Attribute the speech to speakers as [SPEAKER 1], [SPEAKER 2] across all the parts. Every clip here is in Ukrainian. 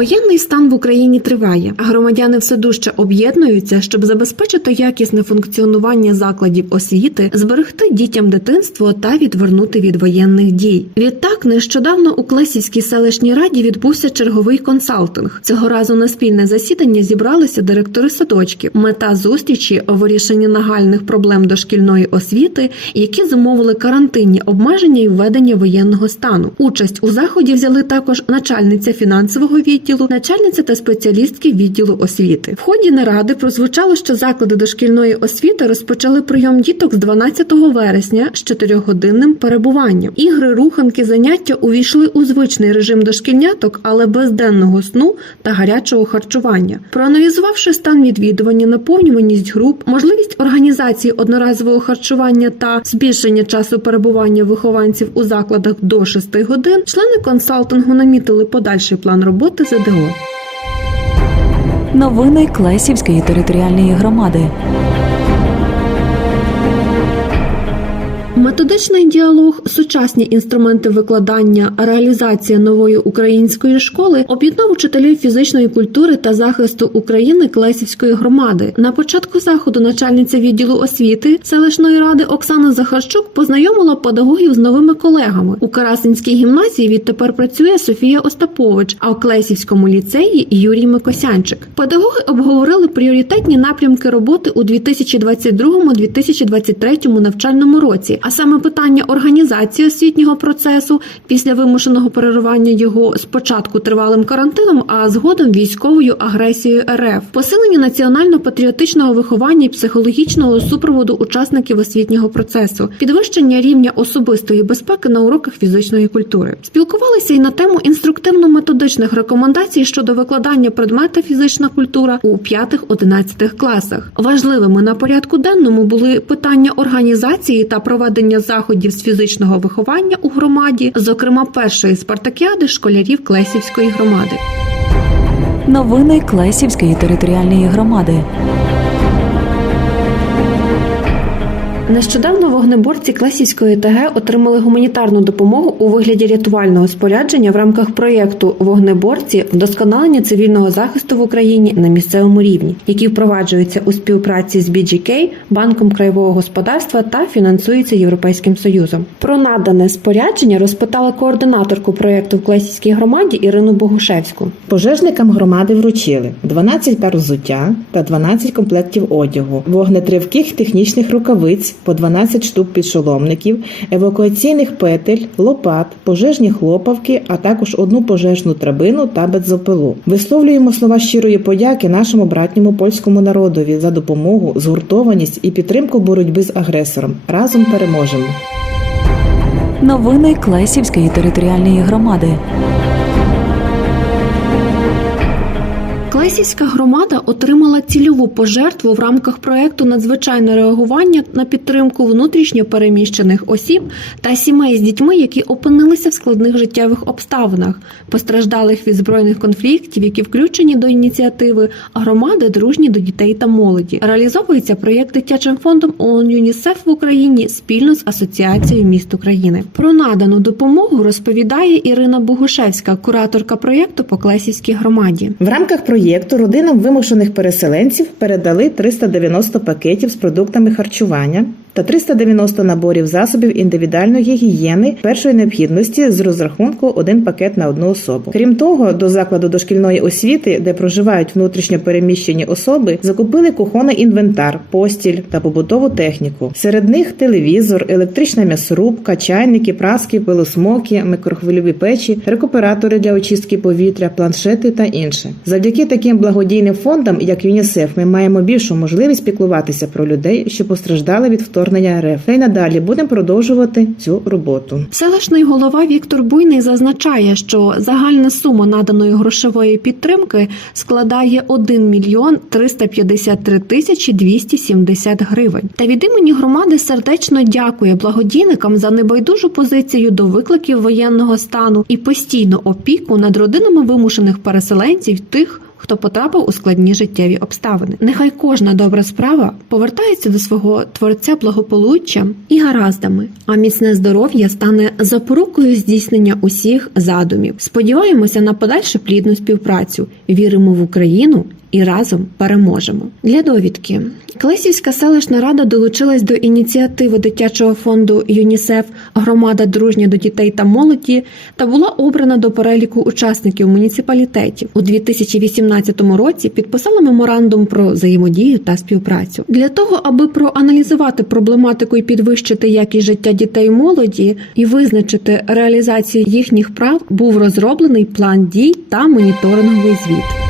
[SPEAKER 1] Воєнний стан в Україні триває, громадяни все дужче об'єднуються, щоб забезпечити якісне функціонування закладів освіти, зберегти дітям дитинство та відвернути від воєнних дій. Відтак, нещодавно у Клесівській селищній раді відбувся черговий консалтинг. Цього разу на спільне засідання зібралися директори садочків. Мета зустрічі вирішення нагальних проблем дошкільної освіти, які зумовили карантинні обмеження і введення воєнного стану. Участь у заході взяли також начальниця фінансового відділу, начальниця та спеціалістки відділу освіти. В ході наради прозвучало, що заклади дошкільної освіти розпочали прийом діток з 12 вересня з 4-годинним перебуванням. Ігри, руханки, заняття увійшли у звичний режим дошкільняток, але без денного сну та гарячого харчування. Проаналізувавши стан відвідування, наповнюваність груп, можливість організації одноразового харчування та збільшення часу перебування вихованців у закладах до 6 годин, члени консалтингу намітили подальший план роботи ЗДО.
[SPEAKER 2] Новини Клесівської територіальної громади.
[SPEAKER 1] Методичний діалог, сучасні інструменти викладання, реалізація нової української школи об'єднав учителів фізичної культури та захисту України Клесівської громади. На початку заходу начальниця відділу освіти селищної ради Оксана Захарчук познайомила педагогів з новими колегами. У Карасинській гімназії відтепер працює Софія Остапович, а в Клесівському ліцеї Юрій Микосянчик. Педагоги обговорили пріоритетні напрямки роботи у 2022-2023 навчальному році, а саме питання організації освітнього процесу після вимушеного перервання його спочатку тривалим карантином, а згодом військовою агресією РФ, посилення національно-патріотичного виховання і психологічного супроводу учасників освітнього процесу, підвищення рівня особистої безпеки на уроках фізичної культури. Спілкувалися й на тему інструктивно-методичних рекомендацій щодо викладання предмета фізична культура у 5-11 класах. Важливими на порядку денному були питання організації та проведення заходів з фізичного виховання у громаді, зокрема першої спартакіади школярів Клесівської громади.
[SPEAKER 2] Новини Клесівської територіальної громади.
[SPEAKER 1] Нещодавно вогнеборці Клесівської ТГ отримали гуманітарну допомогу у вигляді рятувального спорядження в рамках проєкту Вогнеборці вдосконалення цивільного захисту в Україні на місцевому рівні, який впроваджується у співпраці з BGK, банком краєвого господарства та фінансується Європейським Союзом. Про надане спорядження розпитала координаторку проєкту в Клесівській громаді Ірину Богушевську.
[SPEAKER 3] Пожежникам громади вручили 12 пар взуття та 12 комплектів одягу, вогнетривких технічних рукавиць по 12 штук підшоломників, евакуаційних петель, лопат, пожежні хлопавки, а також одну пожежну драбину та бензопилу. Висловлюємо слова щирої подяки нашому братньому польському народові за допомогу, згуртованість і підтримку боротьби з агресором. Разом переможемо.
[SPEAKER 2] Новини Клесівської територіальної громади.
[SPEAKER 1] Клесівська громада отримала цільову пожертву в рамках проекту надзвичайне реагування на підтримку внутрішньо переміщених осіб та сімей з дітьми, які опинилися в складних життєвих обставинах, постраждалих від збройних конфліктів, які включені до ініціативи громади дружні до дітей та молоді. Реалізовується проєкт дитячим фондом ООН ЮНІСЕФ в Україні спільно з Асоціацією міст України. Про надану допомогу розповідає Ірина Богушевська, кураторка проєкту по Клесівській громаді.
[SPEAKER 3] В рамках проєкту родинам вимушених переселенців передали 390 пакетів з продуктами харчування та 390 наборів засобів індивідуальної гігієни першої необхідності з розрахунку один пакет на одну особу. Крім того, до закладу дошкільної освіти, де проживають внутрішньо переміщені особи, закупили кухонний інвентар, постіль та побутову техніку. Серед них телевізор, електрична м'ясорубка, чайники, праски, пилосмоки, микрохвильові печі, рекуператори для очистки повітря, планшети та інше. Завдяки таким благодійним фондам, як ЮНІСЕФ, ми маємо більшу можливість піклуватися про людей, що постраждали від вторгнення РФ. Та надалі будемо продовжувати цю роботу.
[SPEAKER 1] Селищний голова Віктор Буйний зазначає, що загальна сума наданої грошової підтримки складає 1 мільйон 353 тисячі 270 гривень. Та від імені громади сердечно дякує благодійникам за небайдужу позицію до викликів воєнного стану і постійну опіку над родинами вимушених переселенців тих, хто потрапив у складні життєві обставини. Нехай кожна добра справа повертається до свого творця благополуччям і гараздами, а міцне здоров'я стане запорукою здійснення усіх задумів. Сподіваємося на подальшу плідну співпрацю. Віримо в Україну і разом переможемо. Для довідки Клесівська селищна рада долучилась до ініціативи дитячого фонду ЮНІСЕФ Громада дружня до дітей та молоді та була обрана до переліку учасників муніципалітетів. У 2018 році підписала меморандум про взаємодію та співпрацю. Для того, аби проаналізувати проблематику і підвищити якість життя дітей і молоді і визначити реалізацію їхніх прав, був розроблений план дій та моніторинговий звіт.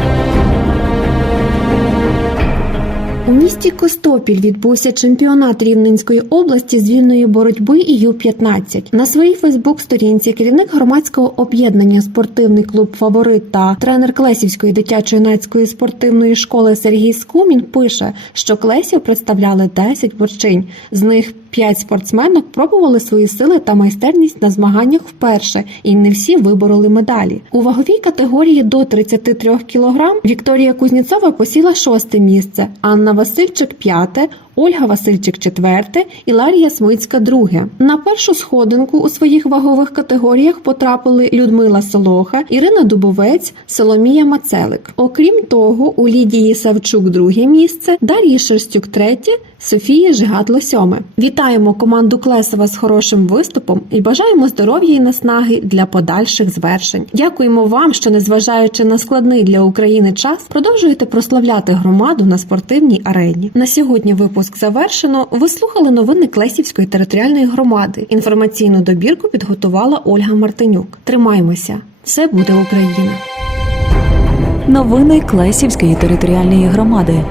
[SPEAKER 1] У місті Костопіль відбувся чемпіонат Рівненської області з вільної боротьби і Ю-15. На своїй Фейсбук-сторінці керівник громадського об'єднання Спортивний клуб Фаворит та тренер Клесівської дитячо-юнацької спортивної школи Сергій Скумін пише, що Клесів представляли 10 борчинь. З них 5 спортсменок пробували свої сили та майстерність на змаганнях вперше, і не всі вибороли медалі. У ваговій категорії до 33 кг Вікторія Кузніцова посіла шосте місце, Анна Васильчик п'яте, Ольга Васильчик четверте і Ларія Смицька друге. На першу сходинку у своїх вагових категоріях потрапили Людмила Солоха, Ірина Дубовець, Соломія Мацелик. Окрім того, у Лідії Савчук друге місце, Дар'ї Шерстюк третє, Софії Жигадло сьоме. Вітаємо команду Клесова з хорошим виступом і бажаємо здоров'я і наснаги для подальших звершень. Дякуємо вам, що незважаючи на складний для України час, продовжуєте прославляти громаду на спортивній арені. На сьогодні випуск завершено. Ви слухали новини Клесівської територіальної громади. Інформаційну добірку підготувала Ольга Мартинюк. Тримаймося! Все буде Україна!
[SPEAKER 2] Новини Клесівської територіальної громади.